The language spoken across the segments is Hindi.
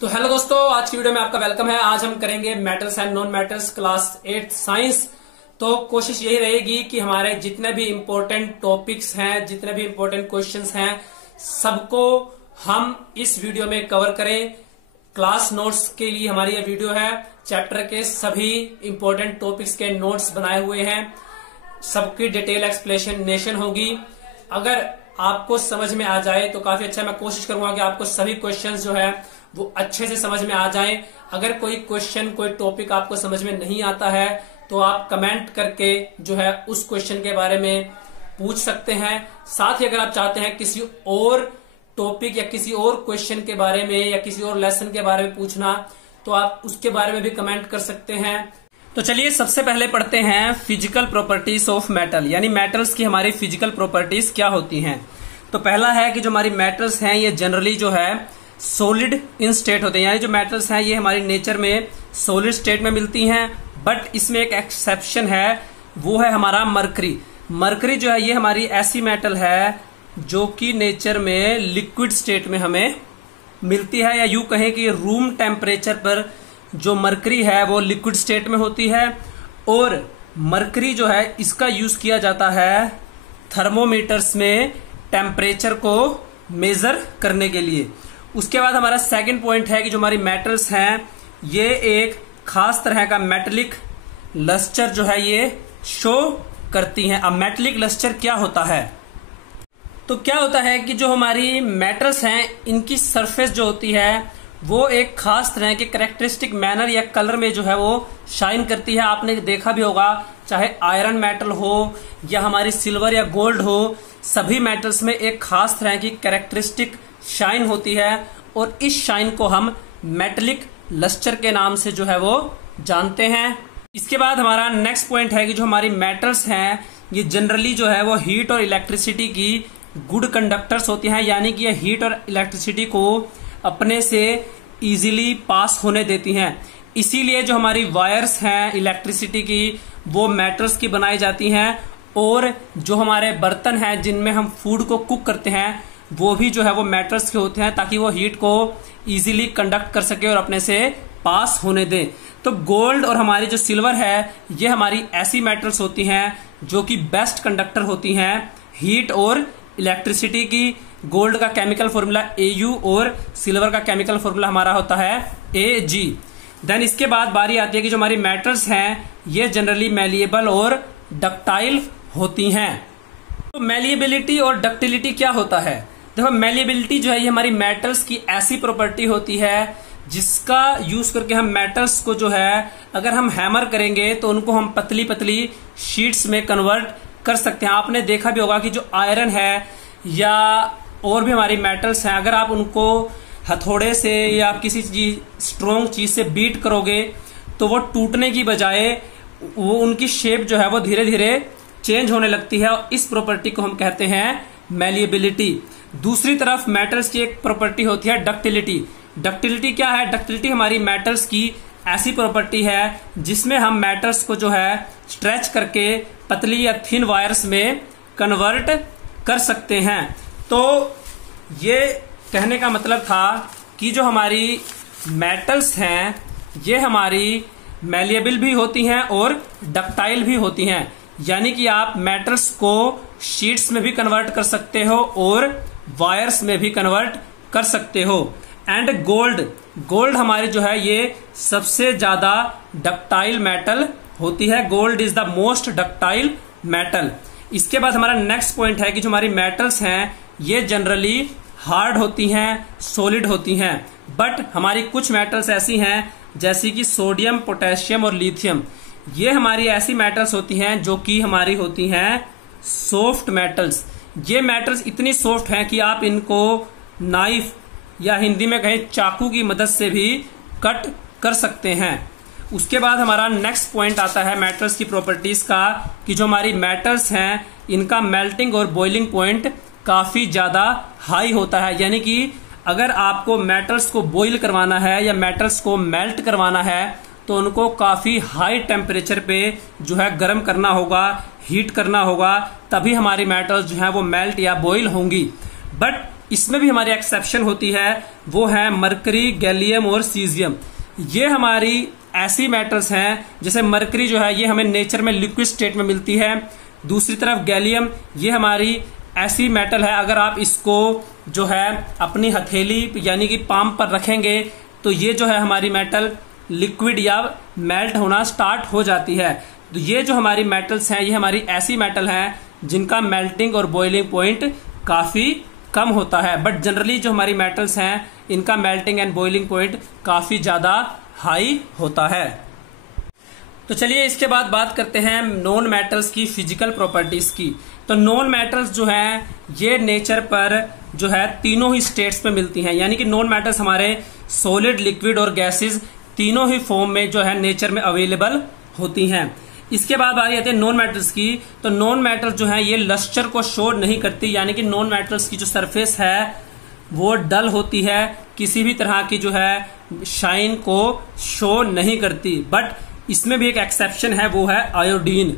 तो हेलो दोस्तों, आज की वीडियो में आपका वेलकम है। आज हम करेंगे metals and non metals class 8 science. तो कोशिश यही रहेगी कि हमारे जितने भी इम्पोर्टेंट टॉपिक्स हैं, जितने भी इम्पोर्टेंट क्वेश्चंस हैं, सबको हम इस वीडियो में कवर करें। क्लास नोट्स के लिए हमारी ये वीडियो है। चैप्टर के सभी इम्पोर्टेंट टॉपिक्स के नोट्स बनाए हुए हैं, सबकी डिटेल एक्सप्लेनेशन होगी। अगर आपको समझ में आ जाए तो काफी अच्छा। मैं कोशिश करूंगा कि आपको सभी क्वेश्चंस जो है वो अच्छे से समझ में आ जाएं। अगर कोई क्वेश्चन, कोई टॉपिक आपको समझ में नहीं आता है तो आप कमेंट करके जो है उस क्वेश्चन के बारे में पूछ सकते हैं। साथ ही अगर आप चाहते हैं किसी और टॉपिक या किसी और क्वेश्चन के बारे में या किसी और लेसन के बारे में पूछना, तो आप उसके बारे में भी कमेंट कर सकते हैं। तो चलिए सबसे पहले पढ़ते हैं फिजिकल प्रॉपर्टीज ऑफ मेटल, यानी मेटल्स की हमारी फिजिकल प्रॉपर्टीज क्या होती हैं। तो पहला है कि जो हमारी मेटल्स हैं ये जनरली जो है सॉलिड इन स्टेट होते हैं, यानी जो मेटल्स हैं ये हमारी नेचर में सॉलिड स्टेट में मिलती हैं। बट इसमें एक एक्सेप्शन है, वो है हमारा मरकरी। मरकरी जो है ये हमारी ऐसी मेटल है जो कि नेचर में लिक्विड स्टेट में हमें मिलती है, या यूं कहें कि रूम टेम्परेचर पर जो मरकरी है वो लिक्विड स्टेट में होती है। और मरकरी जो है इसका यूज किया जाता है थर्मोमीटर्स में टेम्परेचर को मेजर करने के लिए। उसके बाद हमारा सेकंड पॉइंट है कि जो हमारी मेटल्स हैं ये एक खास तरह का मेटेलिक लस्टर जो है ये शो करती हैं। अब मेटेलिक लस्टर क्या होता है? तो क्या होता है कि जो हमारी मेटल्स हैं इनकी सरफेस जो होती है वो एक खास तरह के कैरेक्टरिस्टिक मैनर या कलर में जो है वो शाइन करती है। आपने देखा भी होगा, चाहे आयरन मेटल हो या हमारी सिल्वर या गोल्ड हो, सभी मेटल्स में एक खास तरह की कैरेक्टरिस्टिक शाइन होती है और इस शाइन को हम मेटेलिक लस्टर के नाम से जो है वो जानते हैं। इसके बाद हमारा नेक्स्ट पॉइंट है कि जो हमारी मेटल्स हैं ये जनरली जो है वो हीट और इलेक्ट्रिसिटी की गुड कंडक्टर्स होती हैं, यानी कि ये हीट और इलेक्ट्रिसिटी को अपने से इजीली पास होने देती हैं। इसीलिए जो हमारी वायर्स हैं इलेक्ट्रिसिटी की वो मेटल्स की बनाई जाती हैं, और जो हमारे बर्तन हैं जिनमें हम फूड को कुक करते हैं वो भी जो है वो मेटल्स के होते हैं, ताकि वो हीट को इजीली कंडक्ट कर सके और अपने से पास होने दें। तो गोल्ड और हमारी जो सिल्वर है ये हमारी ऐसी मेटल्स होती हैं जो कि बेस्ट कंडक्टर होती हैं हीट और इलेक्ट्रिसिटी की। गोल्ड का केमिकल फॉर्मूला Au और सिल्वर का केमिकल फॉर्मूला हमारा होता है Ag। देन इसके बाद बारी आती है कि जो हमारी मेटल्स हैं ये जनरली मैलिएबल और डक्टाइल होती हैं। तो मैलिएबिलिटी और डक्टिलिटी क्या होता है? देखो, मैलिएबिलिटी जो है ये हमारी मेटल्स की ऐसी प्रॉपर्टी होती है जिसका यूज करके हम मेटल्स को जो है अगर हम हैमर करेंगे तो उनको हम पतली पतली शीट्स में कन्वर्ट कर सकते हैं। आपने देखा भी होगा कि जो आयरन है या और भी हमारी मेटल्स हैं, अगर आप उनको हथौड़े से या किसी स्ट्रोंग चीज से बीट करोगे तो वो टूटने की बजाय वो उनकी शेप जो है वो धीरे धीरे चेंज होने लगती है, और इस प्रॉपर्टी को हम कहते हैं मैलिएबिलिटी। दूसरी तरफ मेटल्स की एक प्रॉपर्टी होती है डक्टिलिटी। डक्टिलिटी क्या है? डक्टिलिटी हमारी मेटल्स की ऐसी प्रॉपर्टी है जिसमें हम मेटल्स को जो है स्ट्रेच करके पतली या थिन वायर्स में कन्वर्ट कर सकते हैं। तो ये कहने का मतलब था कि जो हमारी मेटल्स हैं ये हमारी मैलिएबल भी होती हैं और डक्टाइल भी होती हैं, यानी कि आप मेटल्स को शीट्स में भी कन्वर्ट कर सकते हो और वायर्स में भी कन्वर्ट कर सकते हो। एंड गोल्ड हमारी जो है ये सबसे ज्यादा डक्टाइल मेटल होती है। Gold is the most ductile metal. इसके बाद हमारा नेक्स्ट पॉइंट है कि जो हमारी मेटल्स हैं ये जनरली हार्ड होती हैं, सॉलिड होती हैं। बट हमारी कुछ मेटल्स ऐसी हैं जैसे कि सोडियम, पोटेशियम और लिथियम, ये हमारी ऐसी मेटल्स होती हैं जो कि हमारी होती हैं सॉफ्ट मेटल्स। ये मेटल्स इतनी सॉफ्ट हैं कि आप इनको नाइफ या हिंदी में कहें चाकू की मदद से भी कट कर सकते हैं। उसके बाद हमारा नेक्स्ट पॉइंट आता है मेटल्स की प्रॉपर्टीज का, कि जो हमारी मेटल्स हैं इनका मेल्टिंग और बॉइलिंग पॉइंट काफी ज्यादा हाई होता है, यानी कि अगर आपको मेटल्स को बॉईल करवाना है या मेटल्स को मेल्ट करवाना है तो उनको काफी हाई टेम्परेचर पे जो है गर्म करना होगा, हीट करना होगा, तभी हमारी मेटल्स जो है वो मेल्ट या बॉईल होंगी। बट इसमें भी हमारी एक्सेप्शन होती है, वो है मरकरी, गैलियम और सीजियम। ये हमारी ऐसी मेटल्स हैं, जैसे मरकरी जो है ये हमें नेचर में लिक्विड स्टेट में मिलती है। दूसरी तरफ गैलियम, ये हमारी ऐसी मेटल है, अगर आप इसको जो है अपनी हथेली यानी कि पाम पर रखेंगे तो ये जो है हमारी मेटल लिक्विड या मेल्ट होना स्टार्ट हो जाती है। तो ये जो हमारी मेटल्स हैं ये हमारी ऐसी मेटल हैं जिनका मेल्टिंग और बॉइलिंग पॉइंट काफी कम होता है, बट जनरली जो हमारी मेटल्स हैं इनका मेल्टिंग एंड बॉइलिंग पॉइंट काफी ज्यादा हाई होता है। तो चलिए इसके बाद बात करते हैं नॉन मेटल्स की फिजिकल प्रॉपर्टीज की। तो नॉन मेटल्स जो हैं ये नेचर पर जो है तीनों ही स्टेट्स में मिलती हैं, यानी कि नॉन मेटल्स हमारे सॉलिड, लिक्विड और गैसेस तीनों ही फॉर्म में जो है नेचर में अवेलेबल होती हैं। इसके बाद बात आती है नॉन मेटल्स की। तो नॉन मेटल्स जो है ये लस्टर को शो नहीं करती, यानी कि नॉन मेटल्स की जो सरफेस है वो डल होती है, किसी भी तरह की जो है शाइन को शो नहीं करती। बट इसमें भी एक एक्सेप्शन है, वो है आयोडीन।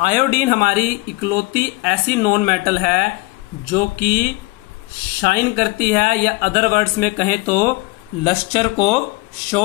आयोडीन हमारी इकलौती ऐसी नॉन मेटल है जो कि शाइन करती है, या अदर वर्ड्स में कहें तो लस्टर को शो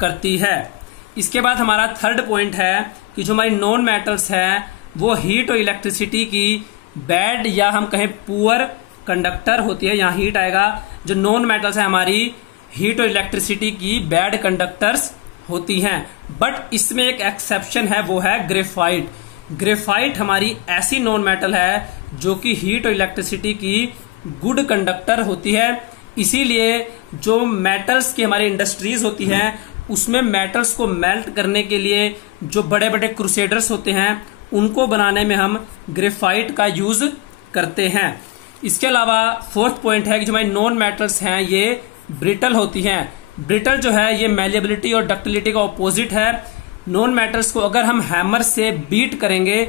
करती है। इसके बाद हमारा थर्ड पॉइंट है कि जो हमारी नॉन मेटल्स है वो हीट और इलेक्ट्रिसिटी की बैड या हम कहें पुअर कंडक्टर होती है। यहाँ हीट आएगा। जो नॉन मेटल्स है हमारी हीट और इलेक्ट्रिसिटी की बैड कंडक्टर्स होती हैं। बट इसमें एक एक्सेप्शन है, वो है ग्रेफाइट। ग्रेफाइट हमारी ऐसी नॉन मेटल है जो कि हीट और इलेक्ट्रिसिटी की गुड कंडक्टर होती है। इसीलिए जो मेटल्स की हमारी इंडस्ट्रीज होती हैं उसमें मेटल्स को मेल्ट करने के लिए जो बड़े बड़े क्रूसेडर्स होते हैं उनको बनाने में हम ग्रेफाइट का यूज करते हैं। इसके अलावा फोर्थ पॉइंट है कि जो हमारी नॉन मेटल्स हैं ये ब्रिटल होती हैं। ब्रिटल जो है ये मैलिएबिलिटी और डक्टिलिटी का ऑपोजिट है। नॉन मेटल्स को अगर हम हैमर से बीट करेंगे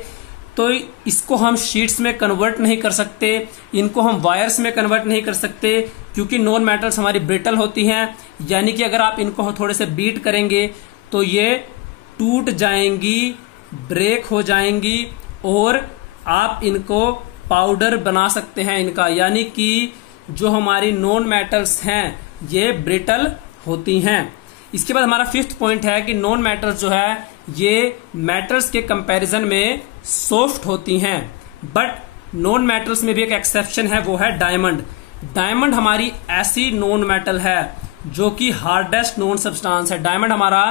तो इसको हम शीट्स में कन्वर्ट नहीं कर सकते, इनको हम वायर्स में कन्वर्ट नहीं कर सकते, क्योंकि नॉन मेटल्स हमारी ब्रिटल होती हैं। यानी कि अगर आप इनको थोड़े से बीट करेंगे तो ये टूट जाएंगी, ब्रेक हो जाएंगी और आप इनको पाउडर बना सकते हैं इनका। यानी कि जो हमारी नॉन मेटल्स हैं ये ब्रिटल होती हैं। इसके बाद हमारा फिफ्थ पॉइंट है कि नॉन मेटल्स जो है ये मेटल्स के कंपैरिजन में सॉफ्ट होती हैं। बट नॉन मेटल्स में भी एक एक्सेप्शन है, वो है डायमंड। डायमंड हमारी ऐसी नॉन मेटल है जो कि हार्डेस्ट नॉन सब्सटेंस है। डायमंड हमारा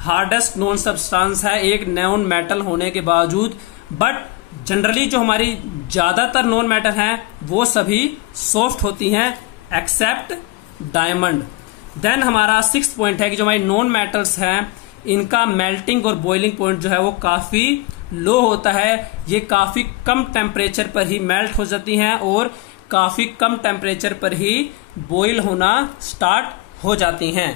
हार्डेस्ट नॉन सब्सटेंस है एक नॉन मेटल होने के बावजूद। बट जनरली जो हमारी ज्यादातर नॉन मेटल हैं वो सभी सॉफ्ट होती हैं एक्सेप्ट डायमंड। देन हमारा सिक्स्थ पॉइंट है कि जो हमारी नॉन मेटल्स हैं इनका मेल्टिंग और बॉइलिंग पॉइंट जो है वो काफी लो होता है। ये काफी कम टेम्परेचर पर ही मेल्ट हो जाती हैं और काफी कम टेम्परेचर पर ही बॉइल होना स्टार्ट हो जाती हैं।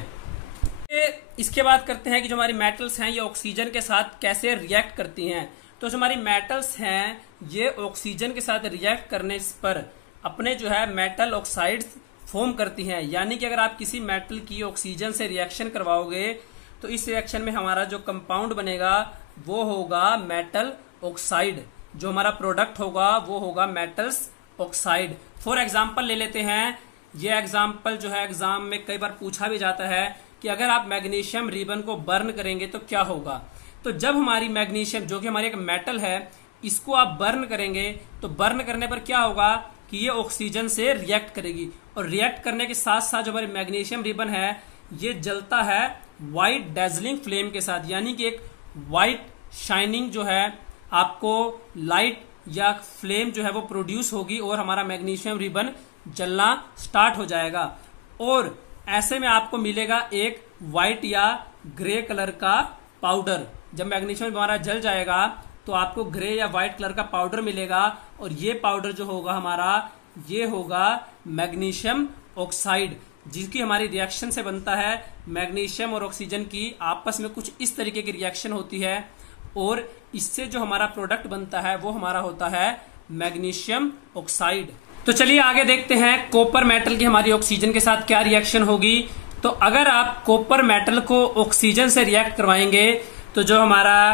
इसके बाद करते हैं कि जो हमारी मेटल्स हैं ये ऑक्सीजन के साथ कैसे रिएक्ट करती हैं। तो जो हमारी मेटल्स हैं ये ऑक्सीजन के साथ रिएक्ट करने पर अपने जो है मेटल ऑक्साइड्स फॉर्म करती हैं। यानी कि अगर आप किसी मेटल की ऑक्सीजन से रिएक्शन करवाओगे तो इस रिएक्शन में हमारा जो कंपाउंड बनेगा वो होगा मेटल ऑक्साइड। जो हमारा प्रोडक्ट होगा वो होगा मेटल्स ऑक्साइड। फॉर एग्जाम्पल ले लेते हैं, ये एग्जाम्पल जो है एग्जाम में कई बार पूछा भी जाता है कि अगर आप मैग्नीशियम रिबन को बर्न करेंगे तो क्या होगा। तो जब हमारी मैग्नीशियम जो कि हमारी एक मेटल है इसको आप बर्न करेंगे तो बर्न करने पर क्या होगा कि ये ऑक्सीजन से रिएक्ट करेगी और रिएक्ट करने के साथ साथ जो हमारी मैग्नीशियम रिबन है ये जलता है व्हाइट डेजलिंग फ्लेम के साथ। यानी कि एक व्हाइट शाइनिंग जो है आपको लाइट या फ्लेम जो है वो प्रोड्यूस होगी और हमारा मैग्नीशियम रिबन जलना स्टार्ट हो जाएगा। और ऐसे में आपको मिलेगा एक व्हाइट या ग्रे कलर का पाउडर। जब मैग्नीशियम हमारा जल जाएगा तो आपको ग्रे या व्हाइट कलर का पाउडर मिलेगा और ये पाउडर जो होगा हमारा ये होगा मैग्नीशियम ऑक्साइड, जिसकी हमारी रिएक्शन से बनता है। मैग्नीशियम और ऑक्सीजन की आपस में कुछ इस तरीके की रिएक्शन होती है और इससे जो हमारा प्रोडक्ट बनता है वो हमारा होता है मैग्नीशियम ऑक्साइड। तो चलिए आगे देखते हैं कॉपर मेटल की हमारी ऑक्सीजन के साथ क्या रिएक्शन होगी। तो अगर आप कॉपर मेटल को ऑक्सीजन से रिएक्ट करवाएंगे तो जो हमारा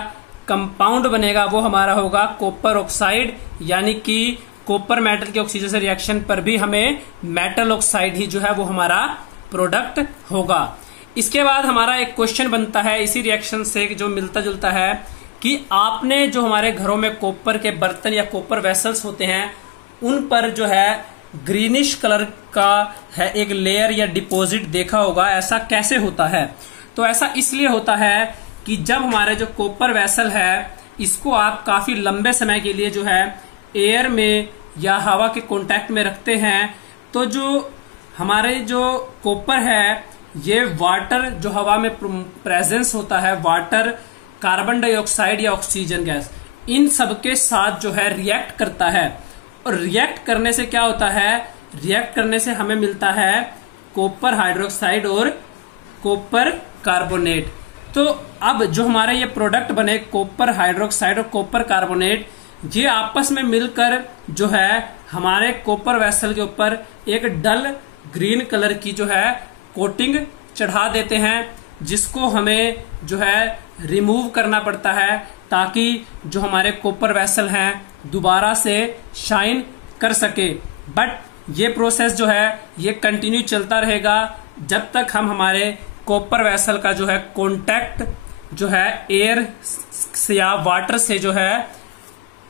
कंपाउंड बनेगा वो हमारा होगा कॉपर ऑक्साइड। यानी कि कॉपर मेटल के ऑक्सीजन से रिएक्शन पर भी हमें मेटल ऑक्साइड ही जो है वो हमारा प्रोडक्ट होगा। इसके बाद हमारा एक क्वेश्चन बनता है इसी रिएक्शन से जो मिलता जुलता है कि आपने जो हमारे घरों में कॉपर के बर्तन या कॉपर वेसल्स होते हैं उन पर जो है ग्रीनिश कलर का है एक लेयर या डिपॉजिट देखा होगा। ऐसा कैसे होता है? तो ऐसा इसलिए होता है कि जब हमारे जो कॉपर वेसल है इसको आप काफी लंबे समय के लिए जो है एयर में या हवा के कांटेक्ट में रखते हैं तो जो हमारे जो कॉपर है ये वाटर जो हवा में प्रेजेंस होता है वाटर, कार्बन डाइऑक्साइड या ऑक्सीजन गैस, इन सबके साथ जो है रिएक्ट करता है। और रिएक्ट करने से क्या होता है? रिएक्ट करने से हमें मिलता है कॉपर हाइड्रोक्साइड और कॉपर कार्बोनेट। तो अब जो हमारे ये प्रोडक्ट बने कॉपर हाइड्रोक्साइड और कॉपर कार्बोनेट, ये आपस में मिलकर जो है हमारे कॉपर वेसल के ऊपर एक डल ग्रीन कलर की जो है कोटिंग चढ़ा देते हैं, जिसको हमें जो है रिमूव करना पड़ता है ताकि जो हमारे कॉपर वेसल हैं दोबारा से शाइन कर सके। बट ये प्रोसेस जो है ये कंटिन्यू चलता रहेगा जब तक हम हमारे कॉपर वेसल का जो है कांटेक्ट जो है एयर से या वाटर से जो है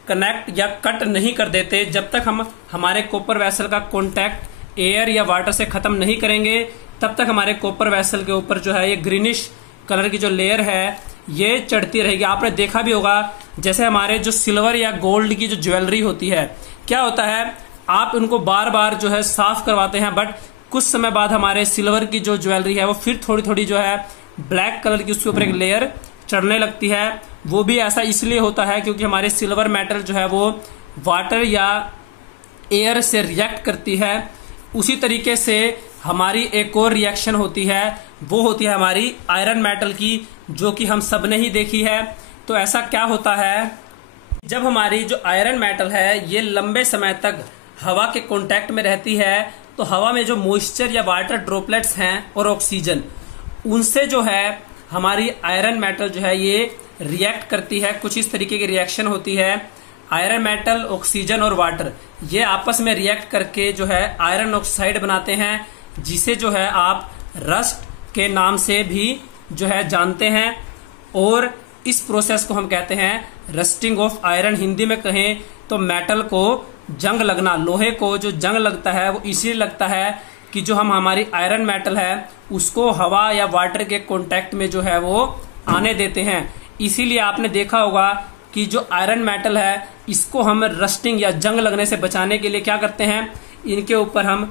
कनेक्ट या कट नहीं कर देते। जब तक हम हमारे कॉपर वेसल का कांटेक्ट एयर या वाटर से खत्म नहीं करेंगे तब तक हमारे कॉपर वेसल के ऊपर जो है ये ग्रीनिश कलर की जो लेयर है ये चढ़ती रहेगी। आपने देखा भी होगा जैसे हमारे जो सिल्वर या गोल्ड की जो ज्वेलरी होती है, क्या होता है आप उनको बार बार जो है साफ करवाते हैं बट कुछ समय बाद हमारे सिल्वर की जो ज्वेलरी है वो फिर थोड़ी थोड़ी जो है ब्लैक कलर की उसके ऊपर एक लेयर चढ़ने लगती है। वो भी ऐसा इसलिए होता है क्योंकि हमारे सिल्वर मेटल जो है वो वाटर या एयर से रिएक्ट करती है। उसी तरीके से हमारी एक और रिएक्शन होती है, वो होती है हमारी आयरन मेटल की, जो कि हम सब ने ही देखी है। तो ऐसा क्या होता है, जब हमारी जो आयरन मेटल है ये लंबे समय तक हवा के कांटेक्ट में रहती है तो हवा में जो मॉइस्चर या वाटर ड्रॉपलेट्स हैं और ऑक्सीजन, उनसे जो है हमारी आयरन मेटल जो है ये रिएक्ट करती है। कुछ इस तरीके की रिएक्शन होती है। आयरन मेटल, ऑक्सीजन और वाटर ये आपस में रिएक्ट करके जो है आयरन ऑक्साइड बनाते हैं, जिसे जो है आप रस्ट के नाम से भी जो है जानते हैं। और इस प्रोसेस को हम कहते हैं रस्टिंग ऑफ आयरन। हिंदी में कहें तो मेटल को जंग लगना, लोहे को जो जंग लगता है वो इसलिए लगता है कि जो हम हमारी आयरन मेटल है उसको हवा या वाटर के कांटेक्ट में जो है वो आने देते हैं। इसीलिए आपने देखा होगा कि जो आयरन मेटल है इसको हम रस्टिंग या जंग लगने से बचाने के लिए क्या करते हैं, इनके ऊपर हम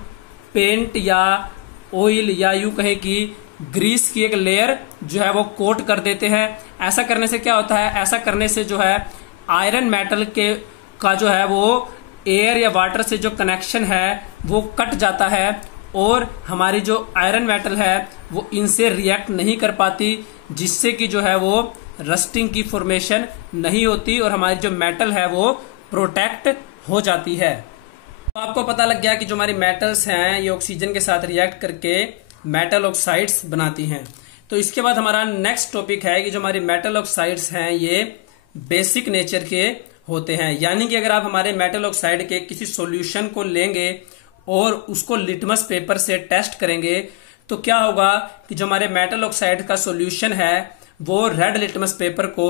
पेंट या ऑयल या यूं कहे कि ग्रीस की एक लेयर जो है वो कोट कर देते हैं। ऐसा करने से क्या होता है, ऐसा करने से जो है आयरन मेटल के का जो है वो एयर या वाटर से जो कनेक्शन है वो कट जाता है और हमारी जो आयरन मेटल है वो इनसे रिएक्ट नहीं कर पाती, जिससे कि जो है वो रस्टिंग की फॉर्मेशन नहीं होती और हमारी जो मेटल है वो प्रोटेक्ट हो जाती है। तो आपको पता लग गया कि जो हमारी मेटल्स हैं ये ऑक्सीजन के साथ रिएक्ट करके मेटल ऑक्साइड्स बनाती हैं। तो इसके बाद हमारा नेक्स्ट टॉपिक है कि जो हमारी मेटल ऑक्साइड्स हैं ये बेसिक नेचर के होते हैं। यानी कि अगर आप हमारे मेटल ऑक्साइड के किसी सॉल्यूशन को लेंगे और उसको लिटमस पेपर से टेस्ट करेंगे तो क्या होगा कि जो हमारे मेटल ऑक्साइड का सॉल्यूशन है वो रेड लिटमस पेपर को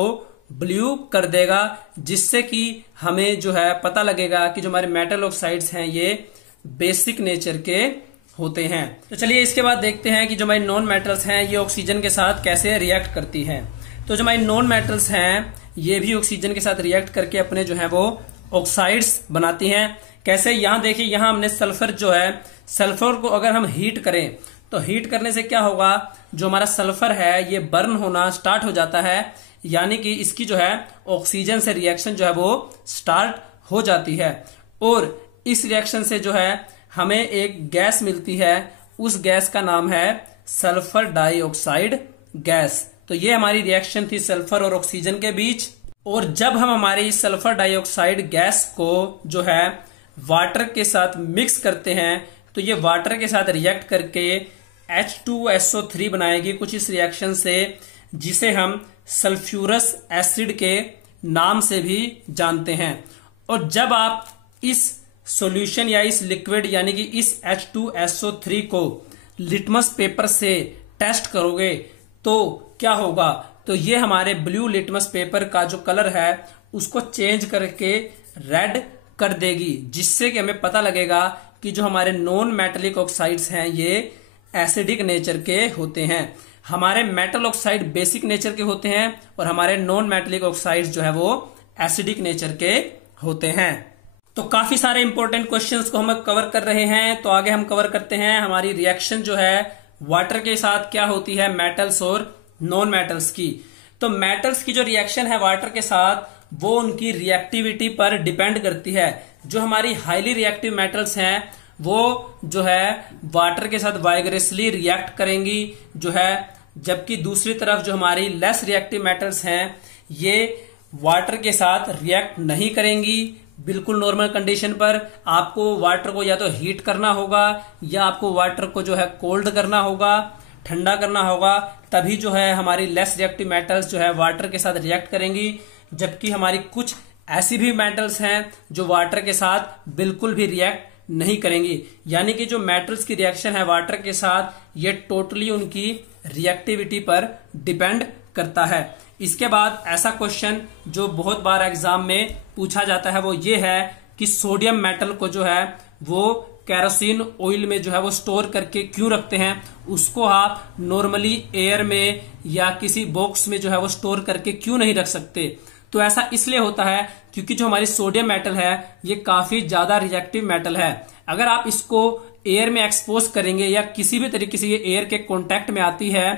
ब्लू कर देगा, जिससे कि हमें जो है पता लगेगा कि जो हमारे मेटल ऑक्साइड्स हैं ये बेसिक नेचर के होते हैं। तो चलिए इसके बाद देखते हैं कि जो हमारी नॉन मेटल्स हैं ये ऑक्सीजन के साथ कैसे रिएक्ट करती हैं। तो जो हमारी नॉन मेटल्स हैं ये भी ऑक्सीजन के साथ रिएक्ट करके अपने जो है वो ऑक्साइड्स बनाती हैं। कैसे, यहाँ देखिए, यहाँ हमने सल्फर जो है, सल्फर को अगर हम हीट करें तो हीट करने से क्या होगा, जो हमारा सल्फर है ये बर्न होना स्टार्ट हो जाता है, यानी कि इसकी जो है ऑक्सीजन से रिएक्शन जो है वो स्टार्ट हो जाती है। और इस रिएक्शन से जो है हमें एक गैस मिलती है, उस गैस का नाम है सल्फर डाइऑक्साइड गैस। तो ये हमारी रिएक्शन थी सल्फर और ऑक्सीजन के बीच। और जब हम हमारी सल्फर डाइऑक्साइड गैस को जो है वाटर के साथ मिक्स करते हैं तो ये वाटर के साथ रिएक्ट करके H2SO3 बनाएगी कुछ इस रिएक्शन से, जिसे हम सल्फ्यूरस एसिड के नाम से भी जानते हैं। और जब आप इस सॉल्यूशन या इस लिक्विड यानी कि इस H2SO3 को लिटमस पेपर से टेस्ट करोगे तो क्या होगा, तो ये हमारे ब्लू लिटमस पेपर का जो कलर है उसको चेंज करके रेड कर देगी, जिससे कि हमें पता लगेगा कि जो हमारे नॉन मेटेलिक ऑक्साइड्स हैं ये एसिडिक नेचर के होते हैं। हमारे मेटल ऑक्साइड बेसिक नेचर के होते हैं और हमारे नॉन मेटेलिक ऑक्साइड्स जो है वो एसिडिक नेचर के होते हैं। तो काफी सारे इंपॉर्टेंट क्वेश्चंस को हम कवर कर रहे हैं। तो आगे हम कवर करते हैं हमारी रिएक्शन जो है वाटर के साथ क्या होती है, मेटल्स और नॉन मेटल्स की। तो मेटल्स की जो रिएक्शन है वाटर के साथ वो उनकी रिएक्टिविटी पर डिपेंड करती है। जो हमारी हाईली रिएक्टिव मेटल्स हैं वो जो है वाटर के साथ वाइगरसली रिएक्ट करेंगी जो है, जबकि दूसरी तरफ जो हमारी लेस रिएक्टिव मेटल्स हैं ये वाटर के साथ रिएक्ट नहीं करेंगी। बिल्कुल नॉर्मल कंडीशन पर आपको वाटर को या तो हीट करना होगा या आपको वाटर को जो है कोल्ड करना होगा, ठंडा करना होगा, तभी जो है हमारी लेस रिएक्टिव मेटल्स जो है वाटर के साथ रिएक्ट करेंगी। जबकि हमारी कुछ ऐसी भी मेटल्स हैं जो वाटर के साथ बिल्कुल भी रिएक्ट नहीं करेंगी। यानी कि जो मेटल्स की रिएक्शन है वाटर के साथ ये टोटली उनकी रिएक्टिविटी पर डिपेंड करता है। इसके बाद ऐसा क्वेश्चन जो बहुत बार एग्जाम में पूछा जाता है वो ये है कि सोडियम मेटल को जो है वो केरोसिन ऑयल में जो है वो स्टोर करके क्यों रखते हैं, उसको आप नॉर्मली एयर में या किसी बॉक्स में जो है वो स्टोर करके क्यों नहीं रख सकते। तो ऐसा इसलिए होता है क्योंकि जो हमारी सोडियम मेटल है ये काफी ज्यादा रिएक्टिव मेटल है। अगर आप इसको एयर में एक्सपोज करेंगे या किसी भी तरीके से ये एयर के कांटेक्ट में आती है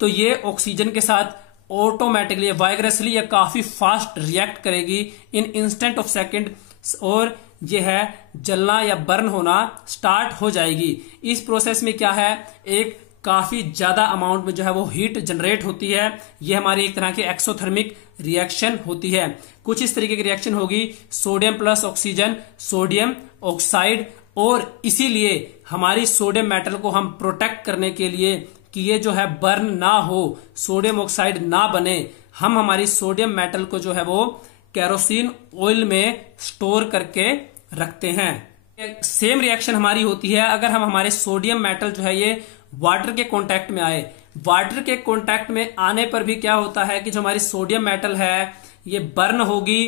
तो ये ऑक्सीजन के साथ ऑटोमेटिकली वाइगरसली या काफी फास्ट रिएक्ट करेगी इन इंस्टेंट ऑफ सेकंड और ये है जलना या बर्न होना स्टार्ट हो जाएगी। इस प्रोसेस में क्या है, एक काफी ज्यादा अमाउंट में जो है वो हीट जनरेट होती है। ये हमारी एक तरह की एक्सोथर्मिक रिएक्शन होती है। कुछ इस तरीके की रिएक्शन होगी, sodium plus oxygen, sodium oxide, और इसीलिए हमारी सोडियम मेटल को हम प्रोटेक्ट करने के लिए कि ये जो है बर्न ना हो, सोडियम ऑक्साइड ना बने, हम हमारी सोडियम मेटल को जो है वो केरोसिन ऑयल में स्टोर करके रखते हैं। सेम रिएक्शन हमारी होती है अगर हम हमारे सोडियम मेटल जो है ये वाटर के कांटेक्ट में आए। वाटर के कांटेक्ट में आने पर भी क्या होता है कि जो हमारी सोडियम मेटल है ये बर्न होगी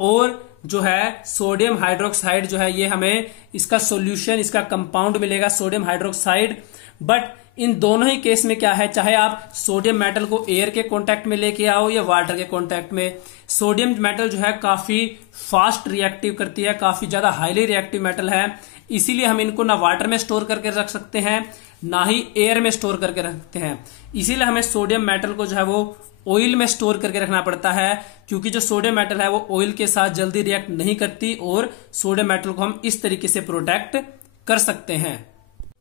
और जो है सोडियम हाइड्रोक्साइड जो है ये हमें इसका सॉल्यूशन, इसका कंपाउंड मिलेगा सोडियम हाइड्रोक्साइड। बट इन दोनों ही केस में क्या है, चाहे आप सोडियम मेटल को एयर के कांटेक्ट में लेके आओ या वाटर के कांटेक्ट में, सोडियम मेटल जो है काफी फास्ट रिएक्टिव करती है, काफी ज्यादा हाईली रिएक्टिव मेटल है। इसीलिए हम इनको ना वाटर में स्टोर करके रख सकते हैं ना ही एयर में स्टोर करके रखते हैं। इसीलिए हमें सोडियम मेटल को जो है वो ऑयल में स्टोर करके रखना पड़ता है, क्योंकि जो सोडियम मेटल है वो ऑयल के साथ जल्दी रिएक्ट नहीं करती और सोडियम मेटल को हम इस तरीके से प्रोटेक्ट कर सकते हैं।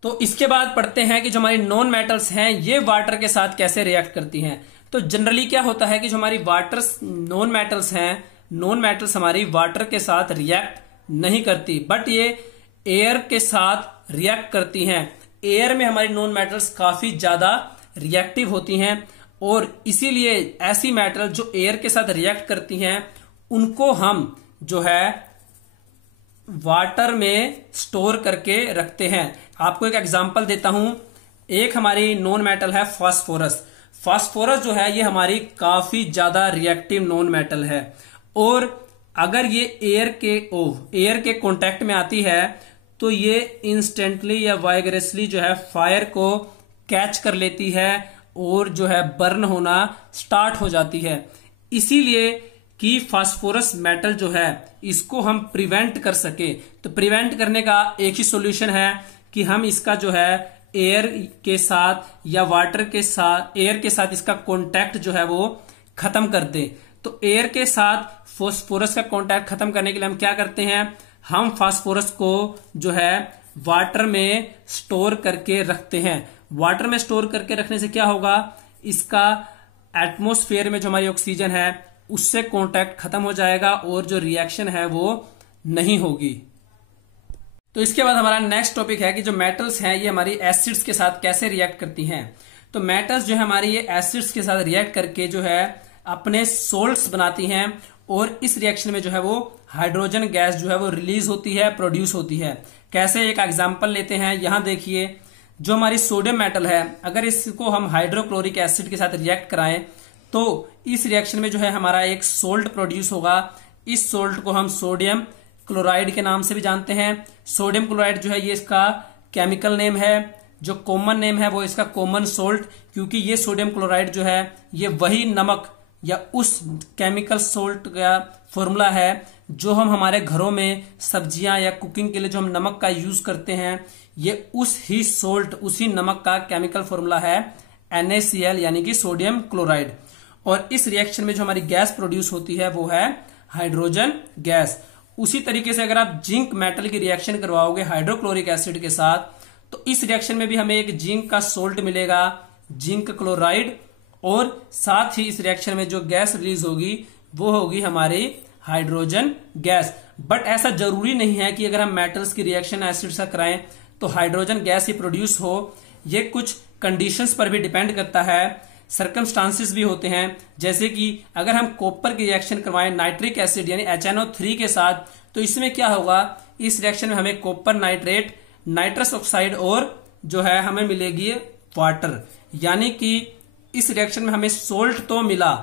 तो इसके बाद पढ़ते हैं कि जो हमारी नॉन मेटल्स हैं ये वाटर के साथ कैसे रिएक्ट करती हैं। तो जनरली क्या होता है कि जो हमारी वाटर नॉन मेटल्स हैं, नॉन मेटल्स हमारी वाटर के साथ रिएक्ट नहीं करती, बट ये एयर के साथ रिएक्ट करती हैं। एयर में हमारी नॉन मेटल्स काफी ज्यादा रिएक्टिव होती हैं और इसीलिए ऐसी मेटल जो एयर के साथ रिएक्ट करती हैं उनको हम जो है वाटर में स्टोर करके रखते हैं। आपको एक एग्जांपल देता हूं। एक हमारी नॉन मेटल है फास्फोरस। फास्फोरस जो है ये हमारी काफी ज्यादा रिएक्टिव नॉन मेटल है और अगर ये एयर के कांटेक्ट में आती है तो ये इंस्टेंटली या वाइगरसली जो है फायर को कैच कर लेती है और जो है बर्न होना स्टार्ट हो जाती है। इसीलिए कि फास्फोरस मेटल जो है इसको हम प्रिवेंट कर सके, तो प्रिवेंट करने का एक ही सॉल्यूशन है कि हम इसका जो है एयर के साथ या वाटर के साथ, एयर के साथ इसका कांटेक्ट जो है वो खत्म कर दे। तो एयर के साथ फास्फोरस का कांटेक्ट खत्म करने के लिए हम क्या करते हैं, हम फास्फोरस को जो है वाटर में स्टोर करके रखते हैं। वाटर में स्टोर करके रखने से क्या होगा, इसका एटमॉस्फेयर में जो हमारी ऑक्सीजन है उससे कांटेक्ट खत्म हो जाएगा और जो रिएक्शन है वो नहीं होगी। तो इसके बाद हमारा नेक्स्ट टॉपिक है कि जो मेटल्स हैं ये हमारी एसिड्स के साथ कैसे रिएक्ट करती हैं। तो मेटल्स जो है हमारी ये एसिड्स के साथ रिएक्ट करके जो है अपने सोल्ट्स बनाती हैं और इस रिएक्शन में जो है वो हाइड्रोजन गैस जो है वो रिलीज होती है, प्रोड्यूस होती है। कैसे, एक एग्जांपल लेते हैं। यहां देखिए, जो हमारी सोडियम मेटल है, अगर इसको हम हाइड्रोक्लोरिक एसिड के साथ रिएक्ट कराएं तो इस रिएक्शन में जो है हमारा एक सोल्ट प्रोड्यूस होगा। इस सोल्ट को हम सोडियम क्लोराइड के नाम से भी जानते हैं। सोडियम क्लोराइड जो है ये इसका केमिकल नेम है। जो कॉमन नेम है वो इसका कॉमन सोल्ट, क्योंकि ये सोडियम क्लोराइड जो है ये वही नमक या उस केमिकल सोल्ट का फॉर्मूला है जो हम हमारे घरों में सब्जियां या कुकिंग के लिए जो हम नमक का यूज करते हैं, ये उस ही सोल्ट, उसी नमक का केमिकल फॉर्मूला है NaCl यानी कि सोडियम क्लोराइड। और इस रिएक्शन में जो हमारी गैस प्रोड्यूस होती है वो है हाइड्रोजन गैस। उसी तरीके से अगर आप जिंक मेटल की रिएक्शन करवाओगे हाइड्रोक्लोरिक एसिड के साथ, तो इस रिएक्शन में भी हमें एक जिंक का सोल्ट मिलेगा, जिंक क्लोराइड, और साथ ही इस रिएक्शन में जो गैस रिलीज होगी वो होगी हमारी हाइड्रोजन गैस। बट ऐसा जरूरी नहीं है कि अगर हम मेटल्स की रिएक्शन एसिड से कराएं तो हाइड्रोजन गैस ही प्रोड्यूस हो। ये कुछ कंडीशंस पर भी डिपेंड करता है, सर्कमस्टांसिस भी होते हैं। जैसे कि अगर हम कॉपर की रिएक्शन करवाएं नाइट्रिक एसिड यानी HNO3 के साथ, तो इसमें क्या होगा, इस रिएक्शन में हमें कॉपर नाइट्रेट, नाइट्रस ऑक्साइड और जो है हमें मिलेगी वाटर। यानी कि इस रिएक्शन में हमें सोल्ट तो मिला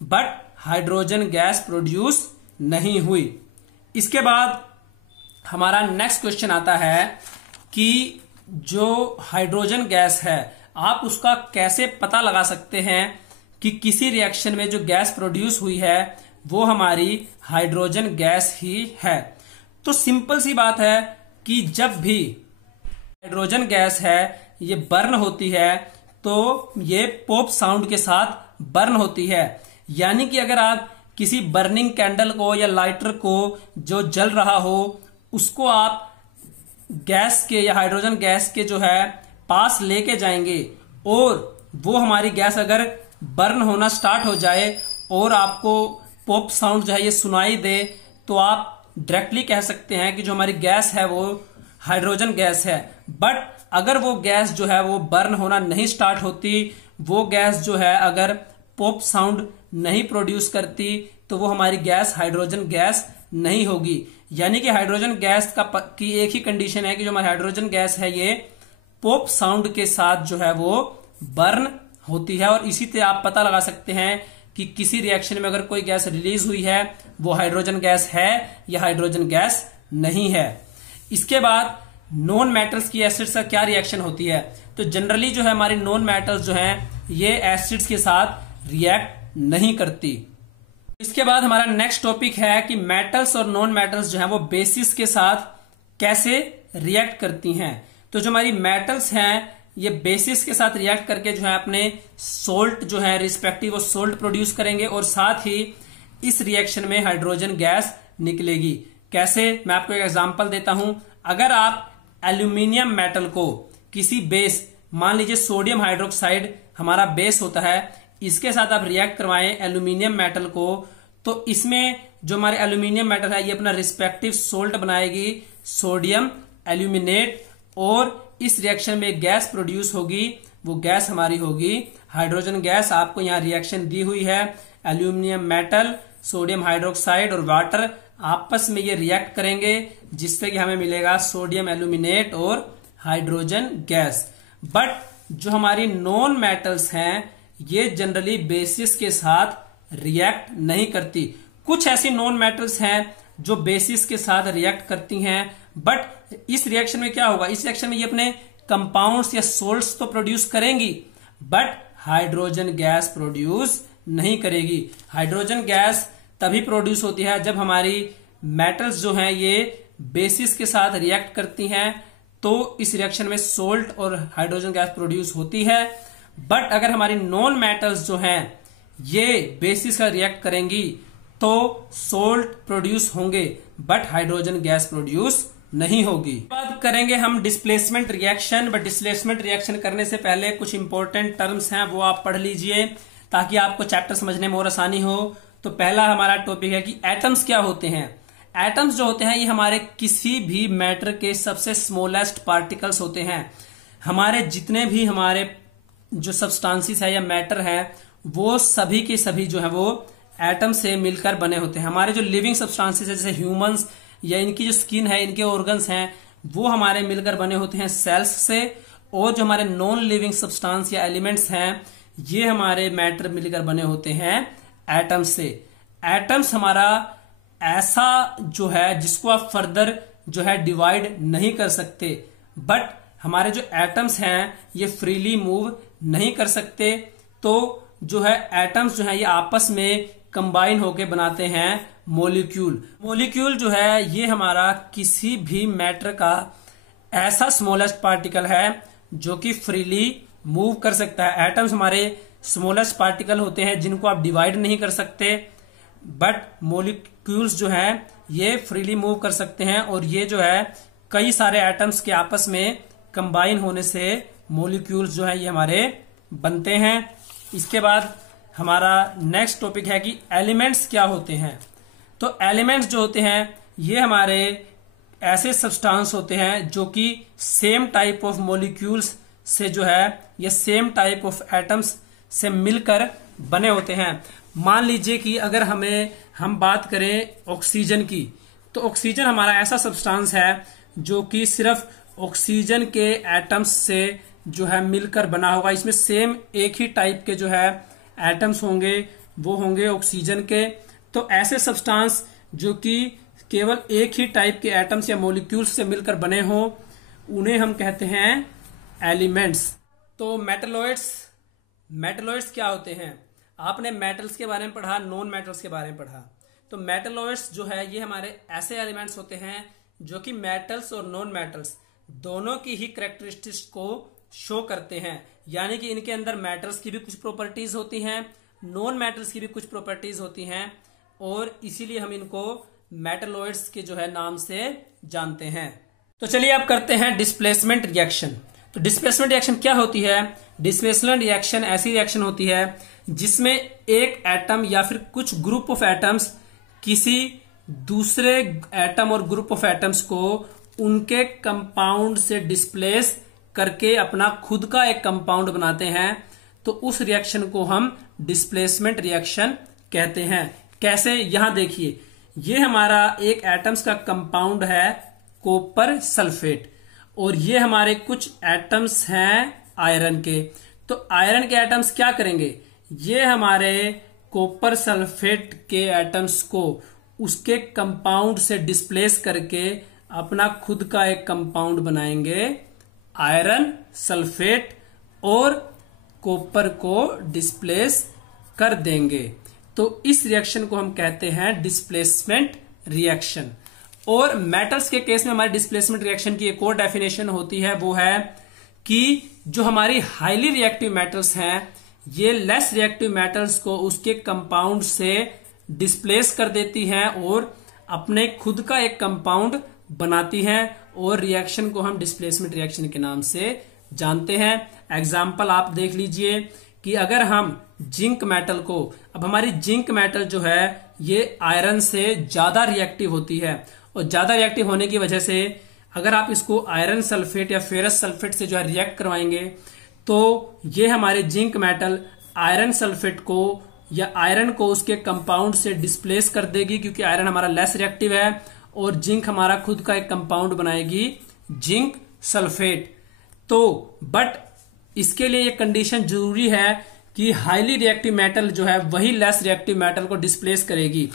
बट हाइड्रोजन गैस प्रोड्यूस नहीं हुई। इसके बाद हमारा नेक्स्ट क्वेश्चन आता है कि जो हाइड्रोजन गैस है आप उसका कैसे पता लगा सकते हैं कि किसी रिएक्शन में जो गैस प्रोड्यूस हुई है वो हमारी हाइड्रोजन गैस ही है। तो सिंपल सी बात है कि जब भी हाइड्रोजन गैस है ये बर्न होती है तो ये पॉप साउंड के साथ बर्न होती है। यानी कि अगर आप किसी बर्निंग कैंडल को या लाइटर को जो जल रहा हो उसको आप गैस के या हाइड्रोजन गैस के जो है पास लेके जाएंगे और वो हमारी गैस अगर बर्न होना स्टार्ट हो जाए और आपको पॉप साउंड जो है ये सुनाई दे, तो आप डायरेक्टली कह सकते हैं कि जो हमारी गैस है वो हाइड्रोजन गैस है। बट अगर वो गैस जो है वो बर्न होना नहीं स्टार्ट होती, वो गैस जो है अगर पॉप साउंड नहीं प्रोड्यूस करती, तो वो हमारी गैस हाइड्रोजन गैस नहीं होगी। यानी कि हाइड्रोजन गैस की एक ही कंडीशन है कि जो हमारी हाइड्रोजन गैस है ये पॉप साउंड के साथ जो है वो बर्न होती है। और इसी से आप पता लगा सकते हैं कि किसी रिएक्शन में अगर कोई गैस रिलीज हुई है वो हाइड्रोजन गैस है या हाइड्रोजन गैस नहीं है। इसके बाद नॉन मेटल्स की एसिड्स का क्या रिएक्शन होती है। तो जनरली जो है हमारी नॉन मेटल्स जो हैं ये एसिड्स के साथ रिएक्ट नहीं करती। इसके बाद हमारा नेक्स्ट टॉपिक है कि मेटल्स और नॉन मेटल्स जो है वो बेसिस के साथ कैसे रिएक्ट करती हैं। तो जो हमारी मेटल्स हैं ये बेसिस के साथ रिएक्ट करके जो है अपने सोल्ट जो है रिस्पेक्टिव वो सोल्ट प्रोड्यूस करेंगे और साथ ही इस रिएक्शन में हाइड्रोजन गैस निकलेगी। कैसे, मैं आपको एक एग्जांपल देता हूं। अगर आप एल्यूमिनियम मेटल को किसी बेस, मान लीजिए सोडियम हाइड्रोक्साइड हमारा बेस होता है, इसके साथ आप रिएक्ट करवाएं एल्यूमिनियम मेटल को, तो इसमें जो हमारे एल्यूमिनियम मेटल है ये अपना रिस्पेक्टिव सोल्ट बनाएगी सोडियम एल्यूमिनेट, और इस रिएक्शन में गैस प्रोड्यूस होगी। वो गैस हमारी होगी हाइड्रोजन गैस। आपको यहाँ रिएक्शन दी हुई है, एल्यूमिनियम मेटल, सोडियम हाइड्रोक्साइड और वाटर आपस में ये रिएक्ट करेंगे जिससे कि हमें मिलेगा सोडियम एल्यूमिनेट और हाइड्रोजन गैस। बट जो हमारी नॉन मेटल्स हैं ये जनरली बेसिस के साथ रिएक्ट नहीं करती। कुछ ऐसी नॉन मेटल्स हैं जो बेसिस के साथ रिएक्ट करती हैं, बट इस रिएक्शन में क्या होगा, इस रिएक्शन में ये अपने कंपाउंड्स या सोल्ट्स तो प्रोड्यूस करेंगी बट हाइड्रोजन गैस प्रोड्यूस नहीं करेगी। हाइड्रोजन गैस तभी प्रोड्यूस होती है जब हमारी मेटल्स जो हैं ये बेसिस के साथ रिएक्ट करती हैं, तो इस रिएक्शन में सोल्ट और हाइड्रोजन गैस प्रोड्यूस होती है। बट अगर हमारी नॉन मेटल्स जो हैं ये बेसिस का रिएक्ट करेंगी तो सोल्ट प्रोड्यूस होंगे बट हाइड्रोजन गैस प्रोड्यूस नहीं होगी। बात करेंगे हम displacement reaction. But displacement reaction करने से पहले कुछ इंपॉर्टेंट टर्म्स हैं वो आप पढ़ लीजिए ताकि आपको चैप्टर समझने में और आसानी हो। तो पहला हमारा टॉपिक है कि एटम्स क्या होते हैं। एटम्स जो होते हैं ये हमारे किसी भी मैटर के सबसे स्मॉलेस्ट पार्टिकल्स होते हैं। हमारे जितने भी हमारे जो सब्सटेंसेस है या मैटर है वो सभी के सभी जो है वो एटम से मिलकर बने होते हैं। हमारे जो लिविंग सब्सटेंसेस है जैसे ह्यूमंस या इनकी जो स्किन है, इनके ऑर्गन्स हैं, वो हमारे मिलकर बने होते हैं सेल्स से। और जो हमारे नॉन लिविंग सब्सटेंस या एलिमेंट्स हैं, ये हमारे मैटर मिलकर बने होते हैं एटम्स से। एटम्स हमारा ऐसा जो है जिसको आप फर्दर जो है डिवाइड नहीं कर सकते, बट हमारे जो एटम्स हैं ये फ्रीली मूव नहीं कर सकते। तो जो है एटम्स जो है ये आपस में कंबाइन होके बनाते हैं मॉलिक्यूल। मॉलिक्यूल जो है ये हमारा किसी भी मैटर का ऐसा स्मॉलेस्ट पार्टिकल है जो कि फ्रीली मूव कर सकता है। एटम्स हमारे स्मॉलेस्ट पार्टिकल होते हैं जिनको आप डिवाइड नहीं कर सकते, बट मॉलिक्यूल्स जो है ये फ्रीली मूव कर सकते हैं। और ये जो है कई सारे एटम्स के आपस में कंबाइन होने से मॉलिक्यूल्स जो है ये हमारे बनते हैं। इसके बाद हमारा नेक्स्ट टॉपिक है कि एलिमेंट्स क्या होते हैं। तो एलिमेंट्स जो होते हैं ये हमारे ऐसे सब्सटेंस होते हैं जो कि सेम टाइप ऑफ मॉलिक्यूल्स से जो है ये सेम टाइप ऑफ एटम्स से मिलकर बने होते हैं। मान लीजिए कि अगर हम बात करें ऑक्सीजन की, तो ऑक्सीजन हमारा ऐसा सब्सटेंस है जो कि सिर्फ ऑक्सीजन के एटम्स से जो है मिलकर बना होगा। इसमें सेम एक ही टाइप के जो है एटम्स होंगे, वो होंगे ऑक्सीजन के। तो ऐसे सब्सटेंस जो कि केवल एक ही टाइप के एटम्स या मॉलिक्यूल्स से मिलकर बने हो, उन्हें हम कहते हैं एलिमेंट्स। तो मेटलॉइड्स क्या होते हैं? आपने मेटल्स के बारे में पढ़ा, नॉन मेटल्स के बारे में पढ़ा। तो मेटलॉइड्स जो है ये हमारे ऐसे एलिमेंट्स होते हैं जो कि मेटल्स और नॉन मेटल्स दोनों की ही कैरेक्टरिस्टिक्स को शो करते हैं। यानी कि इनके अंदर मेटल्स की भी कुछ प्रॉपर्टीज होती हैं, नॉन मेटल्स की भी कुछ प्रॉपर्टीज होती हैं, और इसीलिए हम इनको मेटलॉइड्स के जो है नाम से जानते हैं। तो चलिए अब करते हैं डिस्प्लेसमेंट रिएक्शन। तो डिस्प्लेसमेंट रिएक्शन क्या होती है? डिस्प्लेसमेंट रिएक्शन ऐसी रिएक्शन होती है जिसमें एक एटम या फिर कुछ ग्रुप ऑफ एटम्स किसी दूसरे एटम और ग्रुप ऑफ एटम्स को उनके कंपाउंड से डिस्प्लेस करके अपना खुद का एक कंपाउंड बनाते हैं। तो उस रिएक्शन को हम डिस्प्लेसमेंट रिएक्शन कहते हैं। कैसे? यहां देखिए, ये हमारा एक एटम्स का कंपाउंड है कॉपर सल्फेट, और ये हमारे कुछ एटम्स हैं आयरन के। तो आयरन के एटम्स क्या करेंगे? ये हमारे कॉपर सल्फेट के एटम्स को उसके कंपाउंड से डिस्प्लेस करके अपना खुद का एक कंपाउंड बनाएंगे आयरन सल्फेट, और कॉपर को डिस्प्लेस कर देंगे। तो इस रिएक्शन को हम कहते हैं डिस्प्लेसमेंट रिएक्शन। और मेटल्स के केस में हमारी डिस्प्लेसमेंट रिएक्शन की एक और डेफिनेशन होती है, वो है कि जो हमारी हाईली रिएक्टिव मेटल्स हैं ये लेस रिएक्टिव मेटल्स को उसके कंपाउंड से डिस्प्लेस कर देती हैं और अपने खुद का एक कंपाउंड बनाती हैं, और रिएक्शन को हम डिस्प्लेसमेंट रिएक्शन के नाम से जानते हैं। एग्जाम्पल आप देख लीजिए कि अगर हम जिंक मेटल को, अब हमारी जिंक मेटल जो है ये आयरन से ज्यादा रिएक्टिव होती है, और ज्यादा रिएक्टिव होने की वजह से अगर आप इसको आयरन सल्फेट या फेरस सल्फेट से जो है रिएक्ट करवाएंगे, तो ये हमारे जिंक मेटल आयरन सल्फेट को या आयरन को उसके कंपाउंड से डिस्प्लेस कर देगी, क्योंकि आयरन हमारा लेस रिएक्टिव है, और जिंक हमारा खुद का एक कंपाउंड बनाएगी जिंक सल्फेट। तो बट इसके लिए ये कंडीशन जरूरी है कि हाईली रिएक्टिव मेटल जो है वही लेस रिएक्टिव मेटल को डिस्प्लेस करेगी।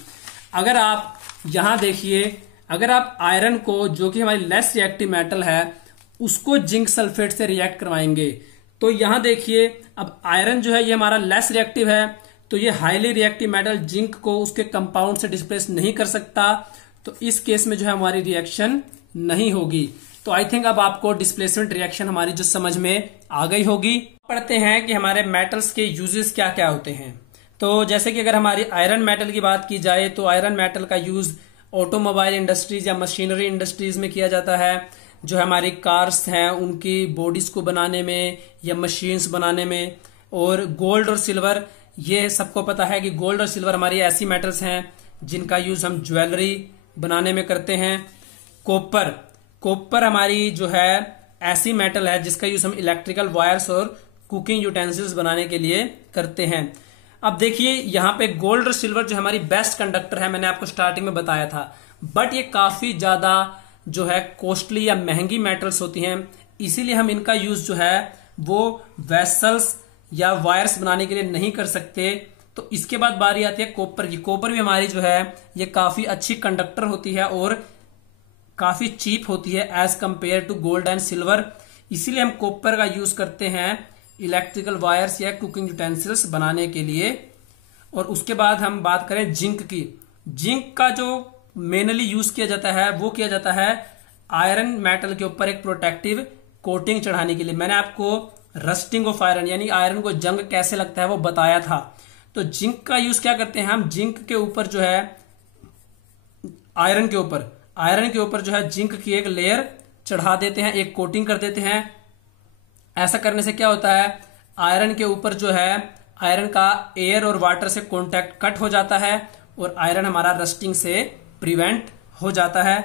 अगर आप यहां देखिए, अगर आप आयरन को, जो कि हमारी लेस रिएक्टिव मेटल है, उसको जिंक सल्फेट से रिएक्ट करवाएंगे, तो यहां देखिए अब आयरन जो है ये हमारा लेस रिएक्टिव है, तो ये हाईली रिएक्टिव मेटल जिंक को उसके कंपाउंड से डिस्प्लेस नहीं कर सकता। तो इस केस में जो है हमारी रिएक्शन नहीं होगी। तो आई थिंक अब आपको डिस्प्लेसमेंट रिएक्शन हमारी जो समझ में आ गई होगी। पढ़ते हैं कि हमारे मेटल्स के यूजेस क्या क्या होते हैं। तो जैसे कि अगर हमारी आयरन मेटल की बात की जाए, तो आयरन मेटल का यूज ऑटोमोबाइल इंडस्ट्रीज या मशीनरी इंडस्ट्रीज में किया जाता है। जो हमारी कार्स हैं उनकी बॉडीज को बनाने में या मशीन्स बनाने में। और गोल्ड और सिल्वर, ये सबको पता है कि गोल्ड और सिल्वर हमारी ऐसी मेटल्स हैं जिनका यूज हम ज्वेलरी बनाने में करते हैं। कॉपर हमारी जो है ऐसी मेटल है जिसका यूज हम इलेक्ट्रिकल वायर्स और कुकिंग यूटेंसिल्स बनाने के लिए करते हैं। अब देखिए यहाँ पे गोल्ड और सिल्वर जो हमारी बेस्ट कंडक्टर है, मैंने आपको स्टार्टिंग में बताया था, बट ये काफी ज्यादा जो है कॉस्टली या महंगी मेटल्स होती हैं, इसीलिए हम इनका यूज जो है वो वेसल्स या वायर्स बनाने के लिए नहीं कर सकते। तो इसके बाद बारी आती है कॉपर की। कॉपर भी हमारी जो है ये काफी अच्छी कंडक्टर होती है और काफी चीप होती है as compare to gold and silver, इसीलिए हम कॉपर का यूज करते हैं इलेक्ट्रिकल वायर्स या कुकिंग यूटेंसिल्स बनाने के लिए। और उसके बाद हम बात करें जिंक की। जिंक का जो मेनली यूज किया जाता है वो किया जाता है आयरन मेटल के ऊपर एक प्रोटेक्टिव कोटिंग चढ़ाने के लिए। मैंने आपको रस्टिंग ऑफ आयरन यानी आयरन को जंग कैसे लगता है वो बताया था। तो जिंक का यूज क्या करते हैं हम, जिंक के ऊपर जो है आयरन के ऊपर जो है जिंक की एक लेयर चढ़ा देते हैं, एक कोटिंग कर देते हैं। ऐसा करने से क्या होता है, आयरन के ऊपर जो है आयरन का एयर और वाटर से कांटेक्ट कट हो जाता है और आयरन हमारा रस्टिंग से प्रिवेंट हो जाता है।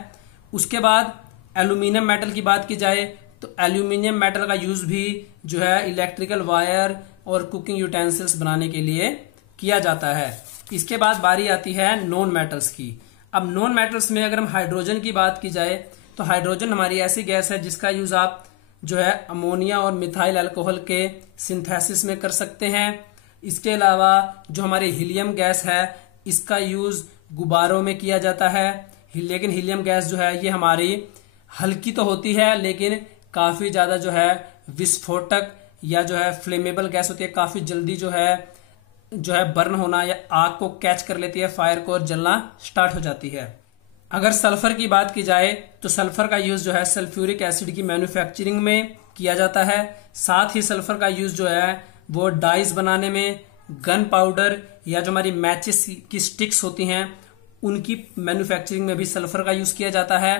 उसके बाद एल्यूमिनियम मेटल की बात की जाए तो एल्यूमिनियम मेटल का यूज भी जो है इलेक्ट्रिकल वायर और कुकिंग यूटेंसिल्स बनाने के लिए किया जाता है। इसके बाद बारी आती है नॉन मेटल्स की। अब नॉन मेटल्स में अगर हम हाइड्रोजन की बात की जाए तो हाइड्रोजन हमारी ऐसी गैस है जिसका यूज आप जो है अमोनिया और मिथाइल अल्कोहल के सिंथेसिस में कर सकते हैं। इसके अलावा जो हमारी हीलियम गैस है इसका यूज गुब्बारों में किया जाता है, लेकिन हीलियम गैस जो है ये हमारी हल्की तो होती है लेकिन काफी ज्यादा जो है विस्फोटक या जो है फ्लेमेबल गैस होती है, काफी जल्दी जो है बर्न होना या आग को कैच कर लेती है, फायर को, और जलना स्टार्ट हो जाती है। अगर सल्फर की बात की जाए तो सल्फर का यूज जो है सल्फ्यूरिक एसिड की मैन्युफैक्चरिंग में किया जाता है। साथ ही सल्फर का यूज जो है वो डाइस बनाने में, गन पाउडर या जो हमारी मैचेस की स्टिक्स होती हैं उनकी मैन्युफैक्चरिंग में भी सल्फर का यूज किया जाता है।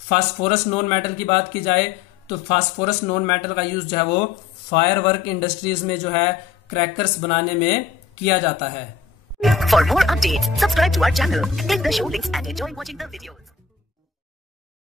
फास्फोरस नॉन मेटल की बात की जाए तो फास्फोरस नॉन मेटल का यूज जो है वो फायर वर्क इंडस्ट्रीज में जो है क्रैकर्स बनाने में किया जाता है। For more updates, subscribe to our channel, click the show links and enjoy watching the videos.